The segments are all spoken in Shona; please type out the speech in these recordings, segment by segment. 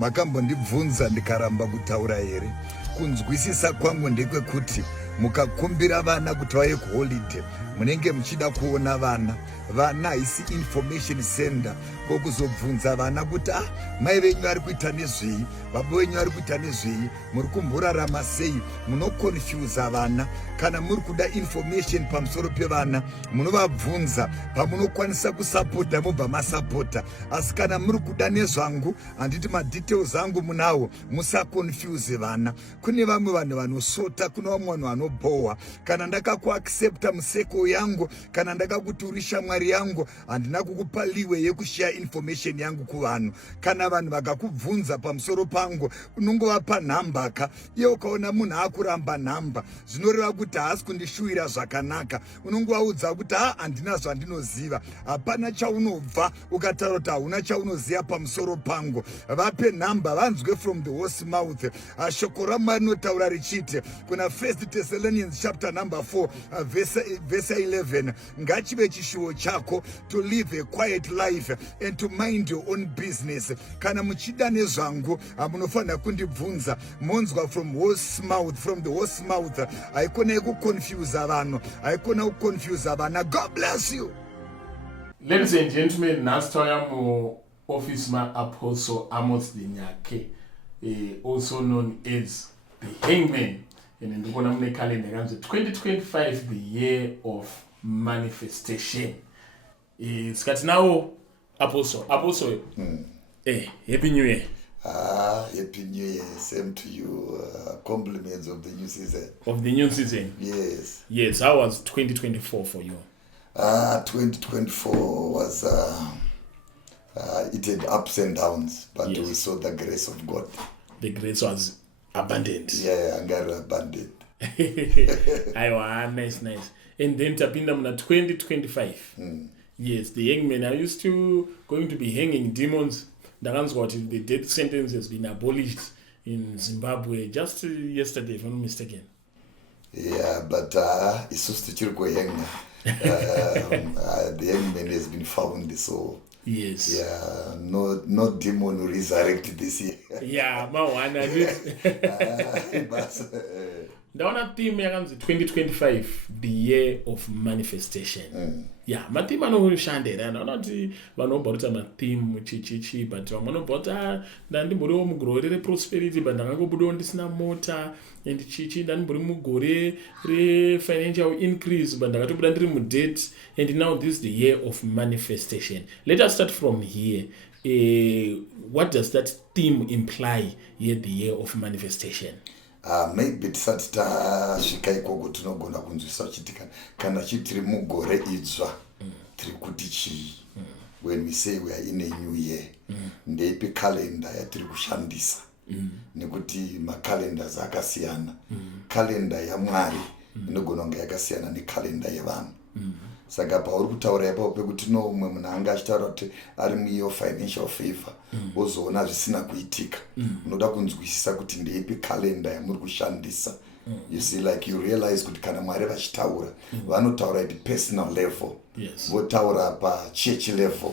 makambondibvunza ndikaramba kutaura here. Kunzwisisa kwangu ndekwekuti mukakumbira vana kuti vaye kuholiday munenge muchida kuona vana haisi information center kokuzobvunza vana kuti mai venyu vari kuita nezvei, baba venyu vari kuita nezvei, muri kumborarama sei. Munokonfyuza vana. Kana muri kuda information pamusoro pevana munovabvunza, pamunokwanisa kusapota mobva masapota. Asi kana muri kuda nezvangu, handiti madetails angu munawo, musakonfyuze vana. Kune vamwe vanhu vanosota, kuna vamwe vanhu vanobohwa. Kana ndakakuaccepta museko yangu, kana ndakakuturisha mwari yangu, handina kukupa liwe yekushare information yangu kuvanhu. Kana vanhu vakakubvunza pamusoro pangu, unongovapa nhamba ka. Iye ukaona munhu akuramba nhamba, zvinoreva kuti haasi kundishuwira zvakanaka. Unongovaudza kuti handina zvandinoziva. Hapana chaunobva ukataura kuti hauna chaunoziva pamusoro pangu. Vape nhamba, vanzwe from the horse mouth. Shoko raMwari rinotaura richiti kuna 1 Thessalonians chapter number 4 verse 11, ngachive chishuwo chako to live a quiet life and to mind your own business. Kana muchida nezvangu munofanira kundibvunza. Monzwa from the horse mouth. Haikona kuconfuse vanhu, haikona kuconfuse vana. God bless you. Ladies and gentlemen, nastauya muoffice maApostle Amos Dinyake, also known as the Hangman. And ndikona mune calendar kanzi 2025, the year of manifestation. Sikati nawo Apostle. Happy New Year. Happy New Year. Same to you. Compliments of the new season. Of the new season? Yes. Yes. How was 2024 for you? 2024 was, it had ups and downs, but yes, we saw the grace of God. The grace was abundant. Yeah, abundant. Nice. And then tapinda muna 2025. Yes, the hangman. I used to going to be hanging demons. The death sentence has been abolished in Zimbabwe just yesterday, if I'm not mistaken. Yeah, but it's just still going. The hangman has been found, so yes. Yeah, no demon will resurrect this year. Yeah, mawana. Ndaona theme yakanzi 2025, the year of manifestation. Yeah, matheme anoshandira. Ndaona kuti vanobhota matheme chichichi, but vanobhota ndandimboriwo mugore reprosperity, but ndangangobudawo ndisina mota and chichi. Ndandimbori mugore refinancial increase, but ndakatobuda ndiri mudebt, and now this is the year of manifestation. Let us start from here. What does that theme imply here, the year of manifestation? Maybe tisati tasvika ikoko tinogona kunzwisa chiti kana chitiri mugore idzva tiri kuti chii. When we say we are in a new year, ndeipi calendar yatiri kushandisa. Nekuti macalendars akasiyana. Calendar yaMwari inogona kunge yakasiyana necalendar yevanhu. Saka pauri kutaura ipapo pekuti no umwe munhu anga achitaura kuti ari muyear financial favor, wozoona zvisina kuitika. Unoda kunzwisisa kuti ndeipi calendar yamuri kushandisa. You see, like you realize kuti kana Mwari vachitaura vanotaura at personal level, votaura church level,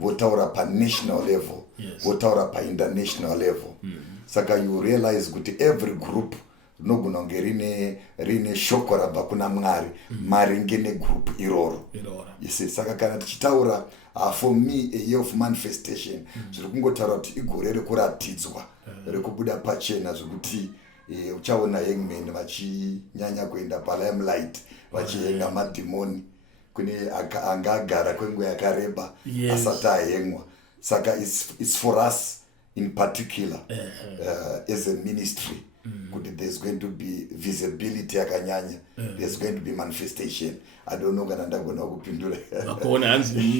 votaura national level, votaura international level. Saka you realize kuti every group rinogona kunge rine shoko rabva kuna Mwari maringe negroup iroro. You see, saka kana tichitaura for me a year of manifestation, zviri kungotaura kuti igore rekuratidzwa, rekubuda pachena, zvokuti uchaona hangman vachinyanya kuenda palimelight vachihenga madhimoni. Kune anga agara kwenguva yakareba asati ahengwa. Saka it's for us in particular as a ministry. There's going to be visibility yakanyanya. There's going to be manifestation. I don't know kana ndagona kupindura.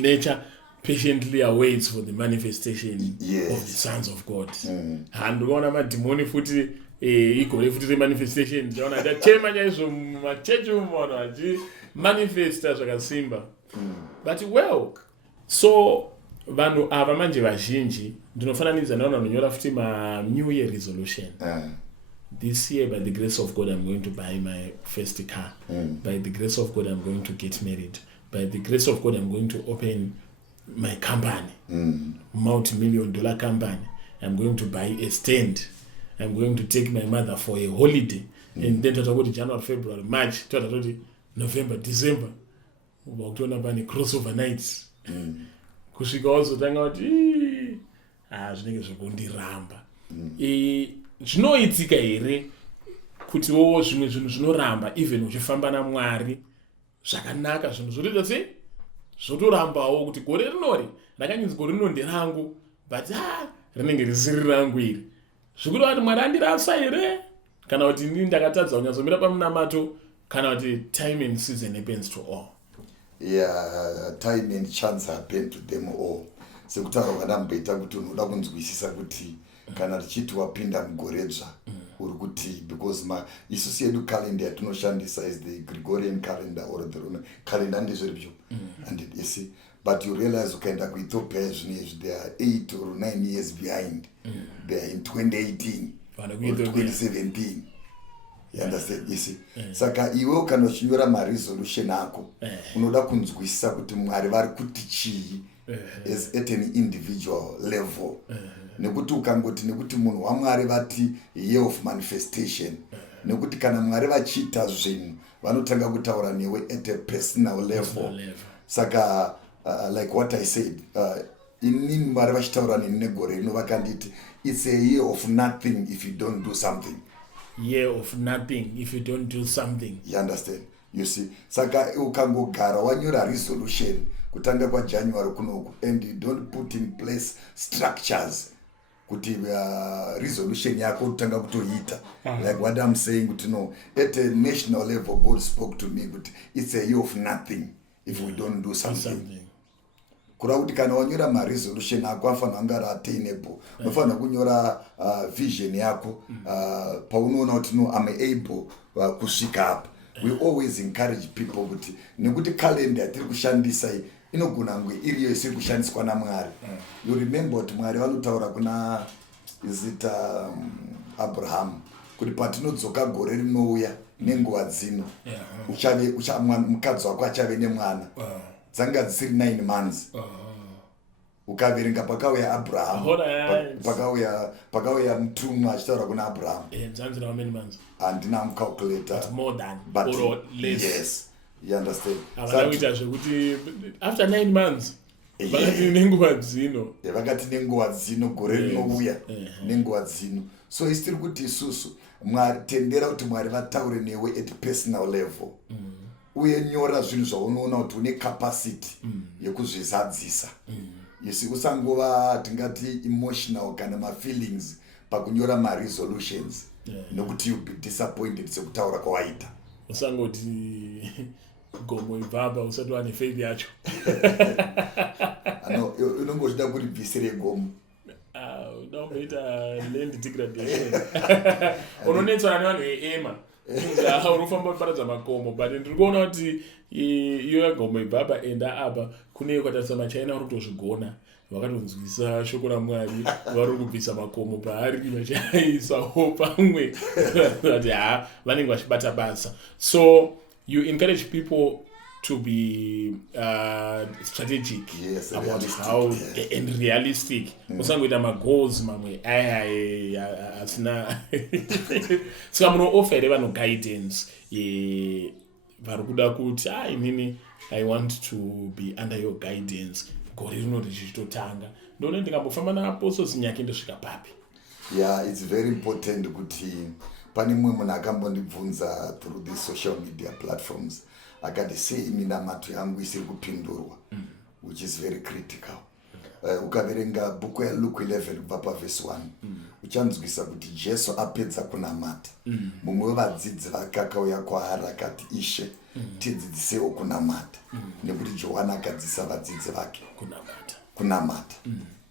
Nature patiently awaits for the manifestation of the sons of God. And ukaona madhimoni futi igore futi remanifestation. Ndaona ndachema nyaizvo mumachechi umono achi manifesta zvakasimba. But well, so vanhu ava manje vazhinji ndinofananidza naona vanonyora futi new year resolution. This year, by the grace of God, I'm going to buy my first car. By the grace of God, I'm going to get married. By the grace of God, I'm going to open my company, multi-million-dollar company. I'm going to buy a stand, I'm going to take my mother for a holiday, and then tatakuti January, February, March, tatati November, December, uba kutona pane crossover nights. Kusvika wazotanga kuti zvinenge zvokundiramba. Zvinoitika here kutiwo zvimwe zvinhu zvinoramba even uchifamba naMwari zvakanaka, zvinhu zvotoita sei zvotorambawo kuti gore rinori rakanyinzi gore rino nderangu, but rinenge risiri rangu iri. Zvikuru kuti Mwari andirasa here, kana kuti ndini ndakatadza kunyatsomira pamunamato, kana kuti time and season happens to all. Yeah, time and chance happen to them all. Sekutaura kwandamboita kuti unoda kunzwisisa kuti kana tichiti wapinda mugoredzva uri kuti, because isusu yedu calendar yatinoshandisa is the Gregorian calendar or the Roman calendar ndizvo. And you see, but you realize ukaenda kuEthiopia zvinezvi they are 8 or 9 years behind. They are in 2018 or 2017. You understand? You see, saka iwe kana uchinyora resolution ako unoda kunzwisisa kuti Mwari vari kuti chii as at an individual level. Nekuti ukangoti nekuti munhu waMwari vati year of manifestation, nekuti kana Mwari vachiita zvinhu vanotanga kutaura newe at a personal level. Saka like what I said, inini Mwari vachitaura neni negore rino vakanditi it's a year of nothing if you don't do something. Year of nothing if you don't do something. You understand? You see, saka ukangogara wanyora resolution kutanga kwa January kunoku and you don't put in place structures kuti resolution yako utanga kutoita. Like what I'm saying, kuti no, at a national level God spoke to me kuti it's a year of nothing if we don't do something. Kura kuti kana wanyora resolution yako afana anga attainable. Unofana kunyora vision yako paunoona kuti no, I'm able kusvika up. We always encourage people kuti nekuti calendar tiri kushandisa inogona kunge iriyo isiri kushandiswa naMwari. You remember kuti Mwari vanotaura kuna izita Abraham kuti patinodzoka gore rinouya nenguva dzino mukadzi wako achave nemwana, dzanga dzisiri 9 months. Ukaverenga pakauya Abraham, pakauya mutumwa achitaura kuna Abraham, handina mucalculator, but or less. Yes, you understand. After 9 months vakati nenguva dzino, vakati nenguva dzino gore rinouya nenguva dzino. So isitiri kuti isusu Mwari tendera kuti Mwari vataure newe at personal level. Uye nyora zvinhu zvaunoona kuti une capacity yekuzvizadzisa. You see, usangova tingati emotional kana feelings pakunyora resolutions. Nokuti you be disappointed sekutaura kwawaita. Usangoti gomo ibaba usati wane faith yacho. Ano unongochida kuribvisire gomo. Unoita land degradation. Unonetswa nevanhu veema. Unofamba paradza makomo, but ndiri kuona kuti iyo yagomo ibaba enda apa kune kwatarisa machaina vari kutozvigona, vakatonzwisa shoko raMwari vari kubvisa makomo paari vachaisawo pamwe kuti vanenge vachibata basa. So you encourage people to be strategic, yes, about realistic, how yeah, and realistic. Usangoita magoals mamwe asina saka munoofere vanhu guidance vari kuda kuti inini I want to be under your guidance gore rino richichitotanga ndoone ndingambofamba naapostles nyake ndosvika papi. Yeah, it's very important kuti pane mumwe munhu akambondibvunza through these social media platforms akati sei minamato yangu isiri kupindurwa, which is very critical. Ukaverenga bhuku yaLuke 11 kubva paverse 1 uchanzwisa kuti Jesu apedza kunamata, mumwe wevadzidzi vake akauya kwaari akati, Ishe, tidzidzisewo kunamata, nekuti Johani akadzidzisa vadzidzi vake kunamata.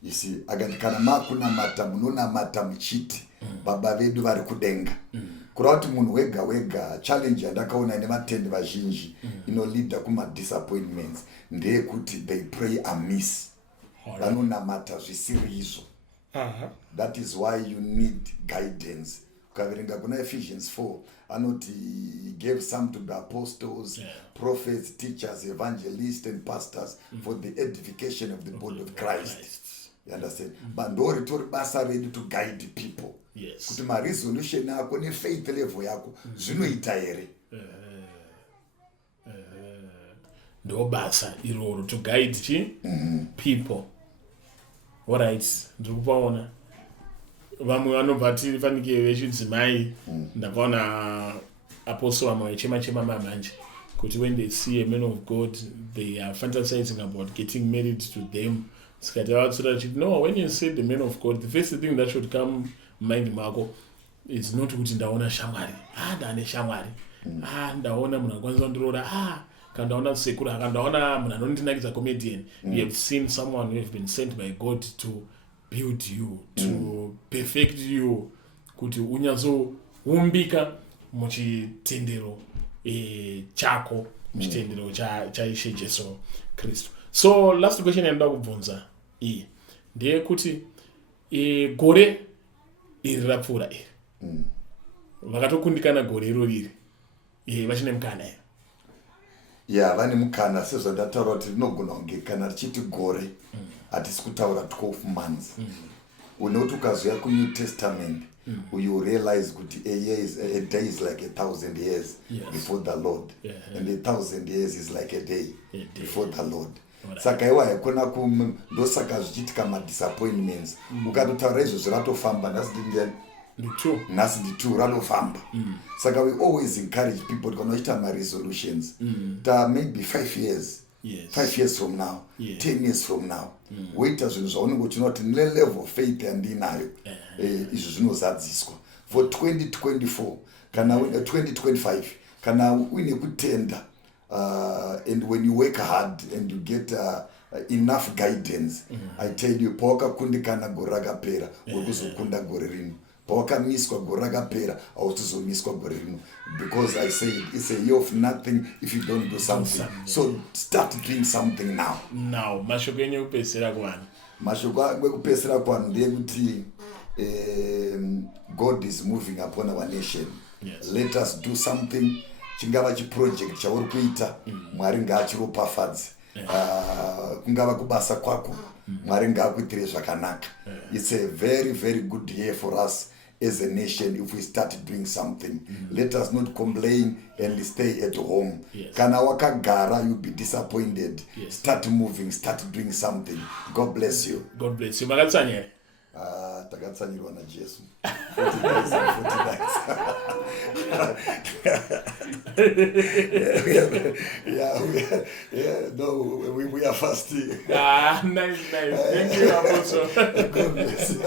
You see, akati kana makunamata munonamata muchiti baba vedu vari kudenga. Kurava kuti munhu wega wega, challenge yandakaona nevatendi vazhinji inolida kuma-disappointments ndeyekuti they pray amiss, vanonamata zvisiri izvo. That is why you need guidance. Ukaverenga kuna Ephesians 4 anoti he gave some to be apostles, prophets, teachers, evangelists and pastors for the edification of the body of Christ. You understand? But ndori tori basa redu to guide people. Yes. Kuti ma resolution yako ne faith level yako zvinoita here. Ndo basa iroro to guide people. Alright, ndikupaona. Vamwe vanobva tifanike vechidzimai ndakaona apostle vamwe vachema manje kuti when they see a man of God they are fantasizing about getting married to them. Sikati vatsura chiti no, when you say the man of God the first thing that should come mind mako is not kuti ndaona shamwari. Ndane shamwari. Ndaona munhu akwanisa kundiroora. Kana ndaona sekuru akandaona munhu anondinakidza comedian. You have seen someone who have been sent by God to build you, to perfect you, kuti unyazoumbika muchitendero chako, muchitendero chaishe Jesu Kristu. So last question yandoda kubvunza iyi ndeye kuti gore iri rapfuura iri vakatokundikana gore irori vachine mukana here. Yeah, vane mukana sezvandataura kuti rinogona kunge kana richiti gore hatisi kutaura 12 months. Unoti ukazoya kuNew Testament you realize kuti a day is like 1,000 years before the Lord. And 1,000 years is like a day before the Lord. Saka iwa yakona ndosaka zvichiitika madisappointments. Ukatotaura izvo zviratofamba nhasi ndi2 ranofamba. Saka we always encourage people kana uchita ma-resolutions. Maybe 5 years. 5 years from now, 10 years from now. Waita zvinhu zvaunenge uchinoti level of faith yandinayo izvo zvinozadziswa. For 2024 kana 2025 kana uine kutenda and when you work hard and you get enough guidance, I tell you pawakakundikana gore rakapera urikuzokunda gore rino. Pawakamiswa gore rakapera hauchizomiswa gore rino. Because I say it's a year of nothing if you don't do something. So start doing something now. Now, mashoko enyu ekupedzisira kuvanhu. Mashoko ekupedzisira kuvanhu ndeyekuti God is moving upon our nation. Yes. Let us do something. Chingava chiproject chauri kuita, Mwari ngaachiropafadze. Kungava kubasa kwako, Mwari ngaakuitire zvakanaka. It's a very, very good year for us as a nation if we start doing something. Let us not complain and stay at home. Kana wakagara, you'll be disappointed. Start moving, start doing something. God bless you. God bless you. Makatsanya. Takatsanyirwa na Jesu. 40 days and 40 nights. We are fasting. Nice. Thank you, Apostle. God bless you.